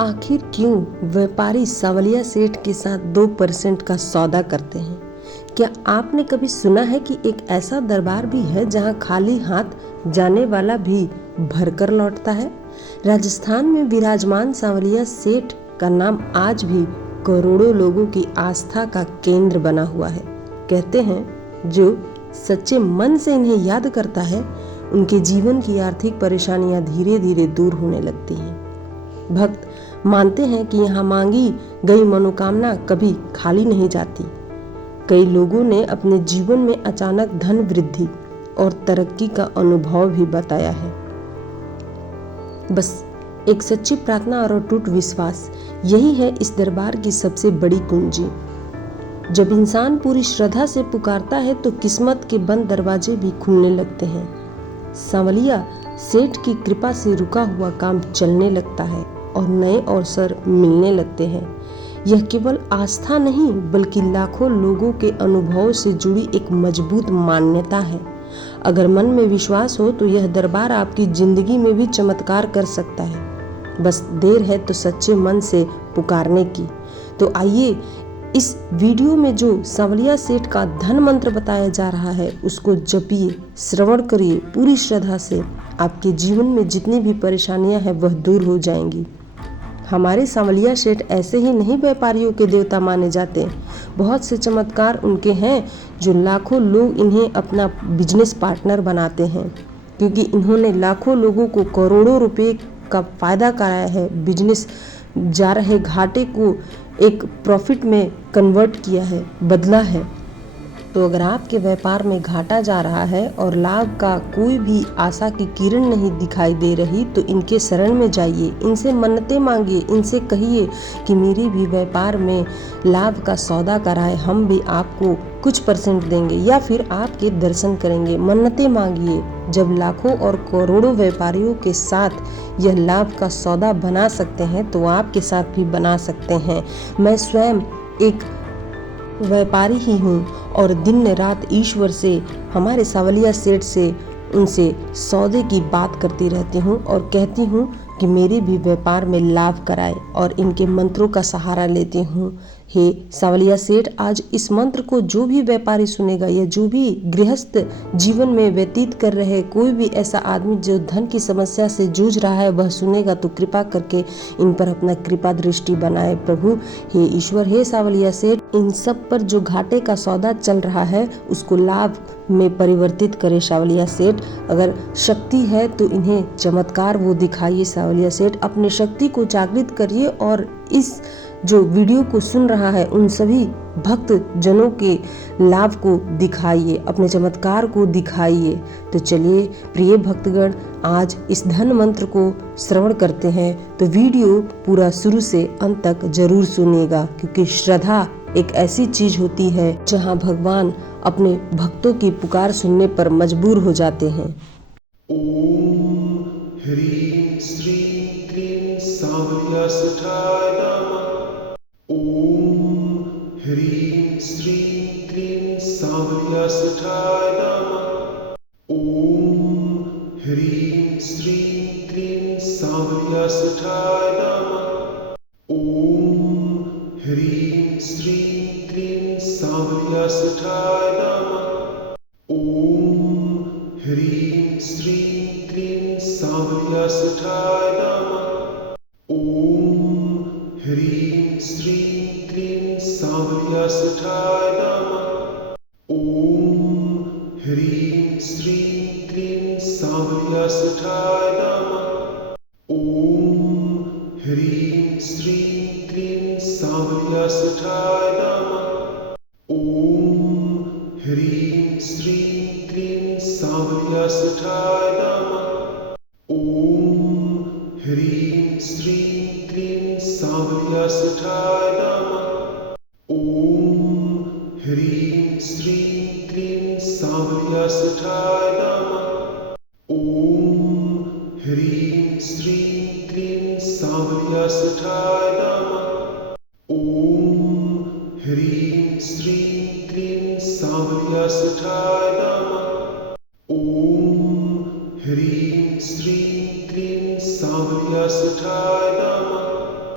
आखिर क्यों व्यापारी सांवलिया सेठ के साथ 2% का सौदा करते हैं? क्या आपने कभी सुना है कि एक ऐसा दरबार भी है जहां खाली हाथ जाने वाला भी भरकर लौटता है? राजस्थान में विराजमान सांवलिया सेठ का नाम आज भी करोड़ों लोगों की आस्था का केंद्र बना हुआ है। कहते हैं जो सच्चे मन से इन्हें याद करता है उनके जीवन की आर्थिक परेशानियां धीरे धीरे दूर होने लगती हैं। भक्त मानते हैं कि यहाँ मांगी गई मनोकामना कभी खाली नहीं जाती। कई लोगों ने अपने जीवन में अचानक धन वृद्धि और तरक्की का अनुभव भी बताया है। बस एक सच्ची प्रार्थना और अटूट विश्वास, यही है इस दरबार की सबसे बड़ी कुंजी। जब इंसान पूरी श्रद्धा से पुकारता है तो किस्मत के बंद दरवाजे भी खुलने लगते हैं। सांवलिया सेठ की कृपा से रुका हुआ काम चलने लगता है और नए अवसर मिलने लगते हैं। यह केवल आस्था नहीं बल्कि लाखों लोगों के अनुभव से जुड़ी एक मजबूत मान्यता है। अगर मन में विश्वास हो तो यह दरबार आपकी जिंदगी में भी चमत्कार कर सकता है। बस देर है तो सच्चे मन से पुकारने की। तो आइए इस वीडियो में जो सांवलिया सेठ का धन मंत्र बताया जा रहा है उसको जपिए, श्रवण करिए पूरी श्रद्धा से। आपके जीवन में जितनी भी परेशानियां हैं वह दूर हो जाएंगी। हमारे सांवलिया सेठ ऐसे ही नहीं व्यापारियों के देवता माने जाते। बहुत से चमत्कार उनके हैं जो लाखों लोग इन्हें अपना बिजनेस पार्टनर बनाते हैं, क्योंकि इन्होंने लाखों लोगों को करोड़ों रुपए का फायदा कराया है। बिजनेस जा रहे घाटे को एक प्रॉफिट में कन्वर्ट किया है, बदला है। तो अगर आपके व्यापार में घाटा जा रहा है और लाभ का कोई भी आशा की किरण नहीं दिखाई दे रही तो इनके शरण में जाइए, इनसे मन्नतें मांगिए, इनसे कहिए कि मेरे भी व्यापार में लाभ का सौदा कराए, हम भी आपको कुछ परसेंट देंगे या फिर आपके दर्शन करेंगे। मन्नतें मांगिए। जब लाखों और करोड़ों व्यापारियों के साथ यह लाभ का सौदा बना सकते हैं तो आपके साथ भी बना सकते हैं। मैं स्वयं एक व्यापारी ही हूँ और दिन रात ईश्वर से, हमारे सांवलिया सेठ से, उनसे सौदे की बात करती रहती हूँ और कहती हूँ कि मेरे भी व्यापार में लाभ कराए और इनके मंत्रों का सहारा लेती हूँ। हे सांवलिया सेठ, आज इस मंत्र को जो भी व्यापारी सुनेगा या जो भी गृहस्थ जीवन में व्यतीत कर रहे कोई भी ऐसा आदमी जो धन की समस्या से जूझ रहा है वह सुनेगा तो कृपा करके इन पर अपना कृपा दृष्टि बनाए। प्रभु हे ईश्वर, हे सांवलिया सेठ, इन सब पर जो घाटे का सौदा चल रहा है उसको लाभ में परिवर्तित करे सांवलिया सेठ। अगर शक्ति है तो इन्हें चमत्कार वो दिखाइए सांवलिया सेठ। अपनी शक्ति को जागृत करिए और इस जो वीडियो को सुन रहा है उन सभी भक्त जनों के लाभ को दिखाइए, अपने चमत्कार को दिखाइए। तो चलिए प्रिय भक्तगण, आज इस धन मंत्र को श्रवण करते हैं। तो वीडियो पूरा शुरू से अंत तक जरूर सुनिएगा, क्योंकि श्रद्धा एक ऐसी चीज होती है जहां भगवान अपने भक्तों की पुकार सुनने पर मजबूर हो जाते हैं। ओम ह्रीं श्रीं क्लीं सांवलिया सेठाय नमः। ओम ह्रीं श्रीं क्लीं सांवलिया सेठाय नमः। ओम ह्रीं श्रीं क्लीं सांवलिया सेठाय नमः। ओम ह्रीं श्रीं क्लीं सांवलिया सेठाय नमः। ओम ह्रीं श्रीं क्लीं सांवलिया सेठाय नमः। ओम ह्रीं श्रीं क्लीं सांवलिया सेठाय नमः। ओम ह्रीं श्रीं क्लीं सांवलिया सेठाय नमः। ओम ह्रीं श्रीं क्लीं सांवलिया सेठाय नमः। ओम ह्रीं श्रीं क्लीं सांवलिया सेठाय नमः। ओम ह्रीं श्रीं क्लीं सांवलिया सेठाय नमः। ओम ह्रीं श्रीं क्लीं सांवलिया सेठाय नमः। ओम ह्रीं श्रीं क्लीं सांवलिया सेठाय नमः। ओम ह्रीं श्रीं क्लीं सांवलिया सेठाय नमः। ओम ह्रीं श्रीं क्लीं सांवलिया सेठाय नमः।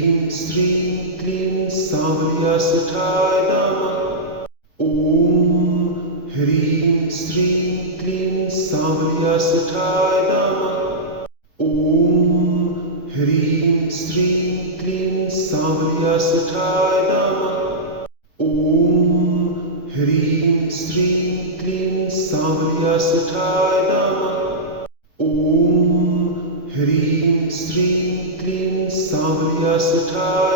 ह्रीं श्रीं क्लीं सांवलियासुठाय नमः। ॐ ह्रीं श्रीं क्लीं सांवलियासुठाय नमः। ॐ ह्रीं श्रीं क्लीं सांवलियासुठाय नमः। ॐ ह्रीं श्रीं क्लीं सांवलियासुठाय नमः। ॐ ह्रीं श्रीं क्लीं सांवलियासुठाय